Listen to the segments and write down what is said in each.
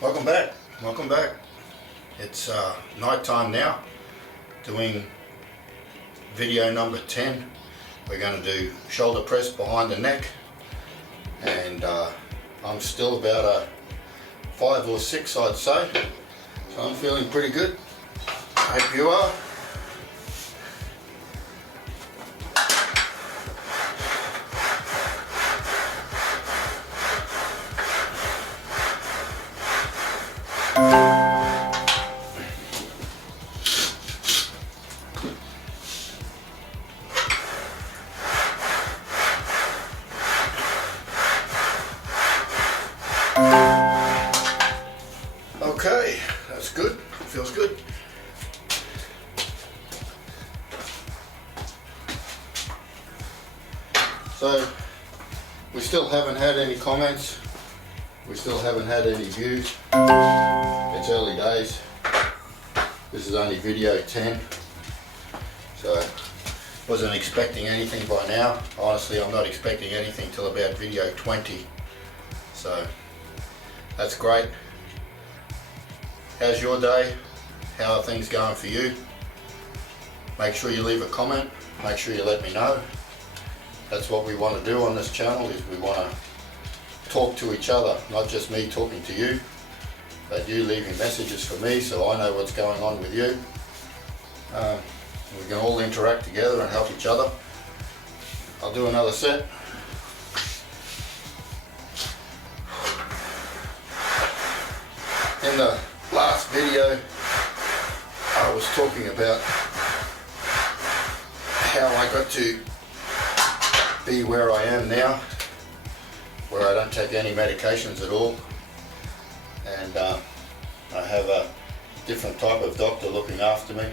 Welcome back. Welcome back. It's night time now. Doing video number 10. We're going to do shoulder press behind the neck, and I'm still about a 5 or 6, I'd say. So I'm feeling pretty good. I hope you are. Okay, that's good. Feels good. So, we still haven't had any comments. We still haven't had any views. It's early days. This is only video 10. So, wasn't expecting anything by now. Honestly, I'm not expecting anything till about video 20. So, that's great. How's your day? How are things going for you? Make sure you leave a comment. Make sure you let me know. That's what we want to do on this channel, is we want to talk to each other, not just me talking to you, but you leaving messages for me so I know what's going on with you. We can all interact together and help each other. I'll do another set. In the last video I was talking about how I got to be where I am now, where I don't take any medications at all, and I have a different type of doctor looking after me.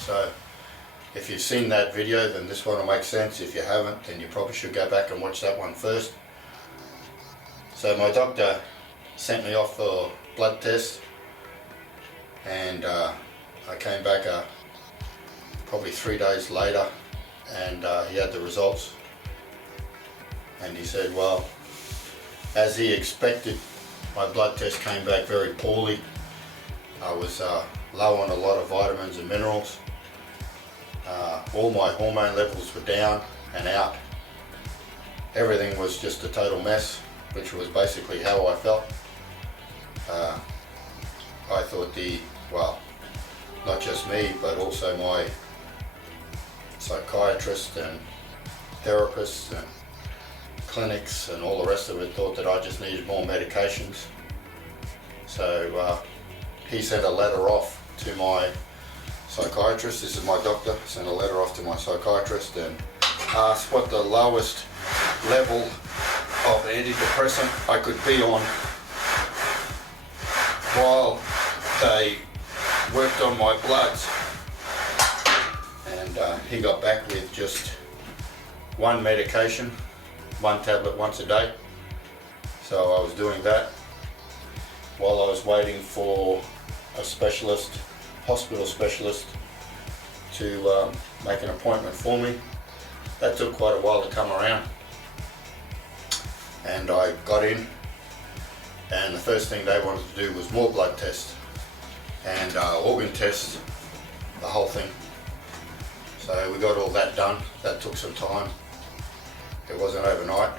So if you've seen that video, then this one will make sense. If you haven't, then you probably should go back and watch that one first. So my doctor sent me off for blood tests, and I came back probably 3 days later, and he had the results, and he said, well, as he expected, my blood test came back very poorly. I was low on a lot of vitamins and minerals. All my hormone levels were down and out. Everything was just a total mess, which was basically how I felt. I thought not just me, but also my psychiatrist and therapists and clinics and all the rest of it thought that I just needed more medications. So he sent a letter off to my psychiatrist. This is my doctor. Sent a letter off to my psychiatrist and asked what the lowest level of antidepressant I could be on while they worked on my bloods, and he got back with just one medication, one tablet once a day. So I was doing that while I was waiting for a specialist, hospital specialist, to make an appointment for me. That took quite a while to come around, and I got in, and the first thing they wanted to do was more blood tests and organ tests, the whole thing. So we got all that done. That took some time. It wasn't overnight,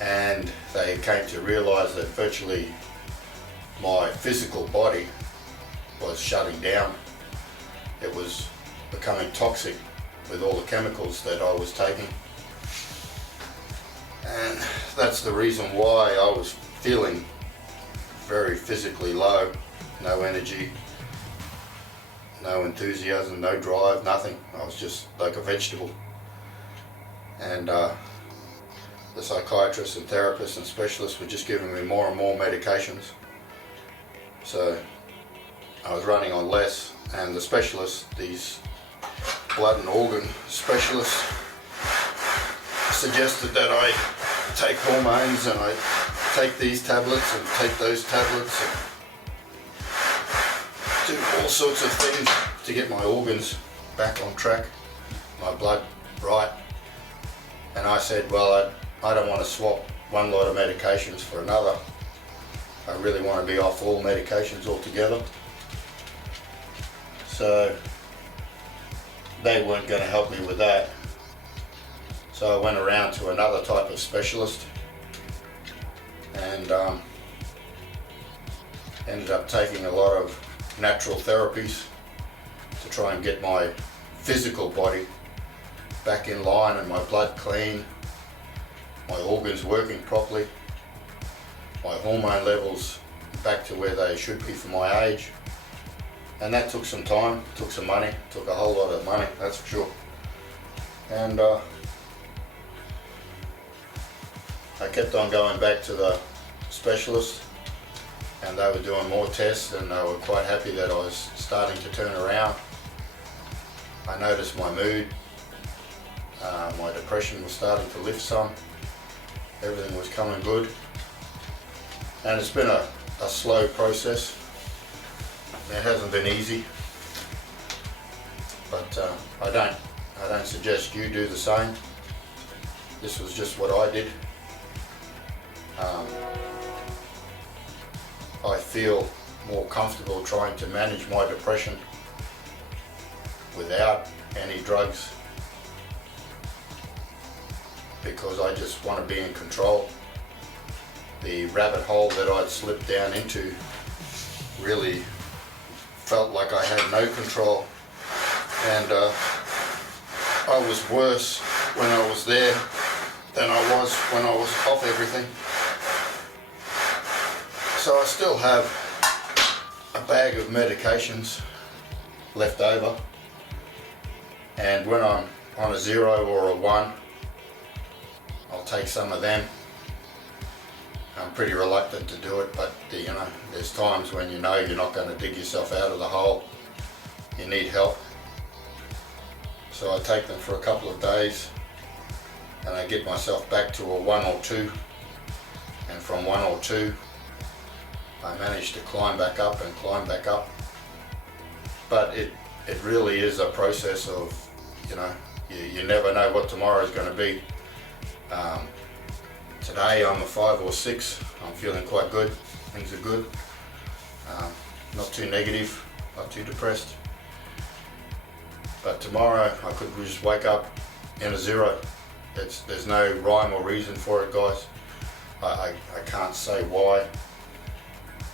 and they came to realize that virtually my physical body was shutting down. It was becoming toxic with all the chemicals that I was taking. And that's the reason why I was feeling very physically low, no energy, no enthusiasm, no drive, nothing. I was just like a vegetable. And the psychiatrists and therapists and specialists were just giving me more and more medications. So I was running on less, and the specialists, these blood and organ specialists, suggested that I take hormones and I take these tablets and take those tablets and do all sorts of things to get my organs back on track, my blood right. And I said, well, I don't want to swap one lot of medications for another. I really want to be off all medications altogether. So they weren't going to help me with that. So I went around to another type of specialist and ended up taking a lot of natural therapies to try and get my physical body back in line and my blood clean, my organs working properly, my hormone levels back to where they should be for my age. And that took some time, took some money, took a whole lot of money, that's for sure. And I kept on going back to the specialist, and they were doing more tests, and they were quite happy that I was starting to turn around. I noticed my mood, my depression was starting to lift some, everything was coming good. And it's been a slow process. It hasn't been easy, but I don't suggest you do the same. This was just what I did. I feel more comfortable trying to manage my depression without any drugs, because I just want to be in control. The rabbit hole that I'd slipped down into really felt like I had no control, and I was worse when I was there than I was when I was off everything. So I still have a bag of medications left over, and when I'm on a 0 or a 1, I'll take some of them. I'm pretty reluctant to do it, but there's times when you know you're not going to dig yourself out of the hole. You need help. So I take them for a couple of days, and I get myself back to a 1 or 2, and from 1 or 2 I managed to climb back up and climb back up. But it really is a process of, you never know what tomorrow is going to be. Today I'm a 5 or 6. I'm feeling quite good. Things are good. Not too negative, not too depressed. But tomorrow I could just wake up in a 0. There's no rhyme or reason for it, guys. I can't say why.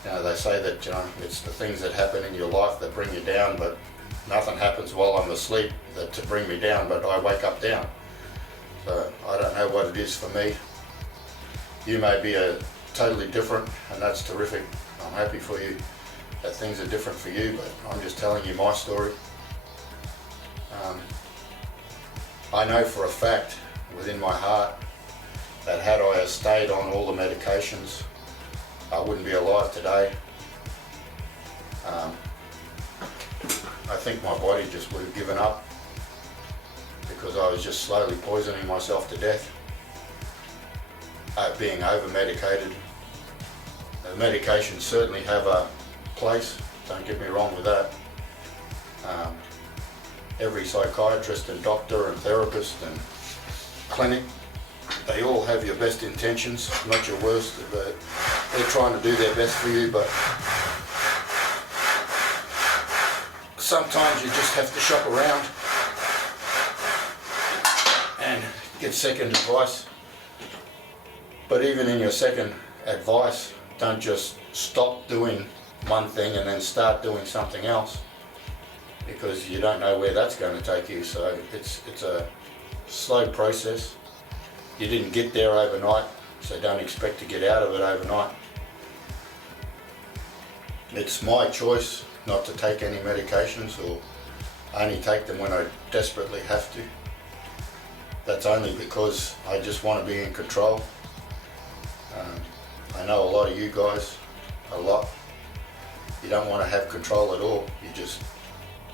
They say that it's the things that happen in your life that bring you down, but nothing happens while I'm asleep to bring me down, but I wake up down. So I don't know what it is for me. You may be totally different, and that's terrific. I'm happy for you that things are different for you, but I'm just telling you my story. I know for a fact within my heart that had I stayed on all the medications, I wouldn't be alive today. I think my body just would have given up, because I was just slowly poisoning myself to death, being over-medicated. The medications certainly have a place, don't get me wrong with that. Every psychiatrist and doctor and therapist and clinic, they all have your best intentions, not your worst. They're trying to do their best for you, but sometimes you just have to shop around and get second advice. But even in your second advice, don't just stop doing one thing and then start doing something else, because you don't know where that's going to take you. So it's a slow process. You didn't get there overnight, so don't expect to get out of it overnight. It's my choice not to take any medications, or only take them when I desperately have to. That's only because I just want to be in control. I know a lot of you guys, you don't want to have control at all. You just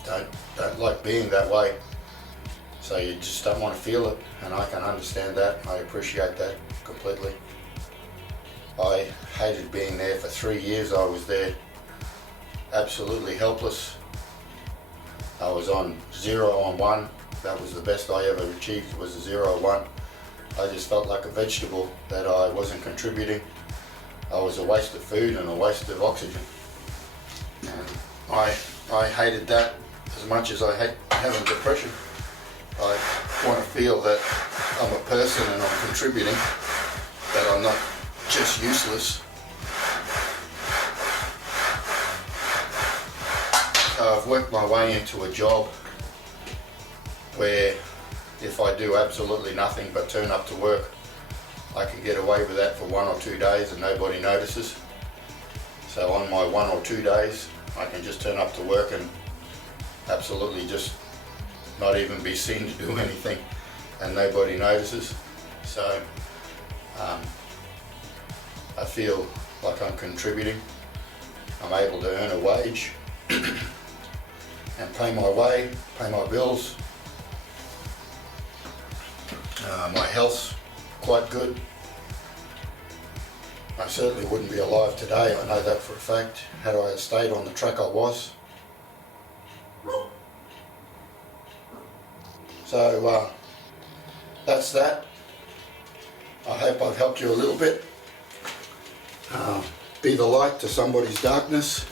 don't like being that way. So you just don't want to feel it, and I can understand that. I appreciate that completely. I hated being there for 3 years. I was there absolutely helpless. I was on 0 on 1. That was the best I ever achieved, was a 0 on 1. I just felt like a vegetable, that I wasn't contributing. I was a waste of food and a waste of oxygen. And I hated that as much as I hate having depression. I want to feel that I'm a person and I'm contributing, that I'm not just useless. I've worked my way into a job where if I do absolutely nothing but turn up to work, I can get away with that for 1 or 2 days and nobody notices. So on my 1 or 2 days, I can just turn up to work and absolutely just not even be seen to do anything and nobody notices. So I feel like I'm contributing. I'm able to earn a wage and pay my way, pay my bills. My health's quite good. I certainly wouldn't be alive today, I know that for a fact, had I stayed on the track I was. So that's that. I hope I've helped you a little bit. Be the light to somebody's darkness.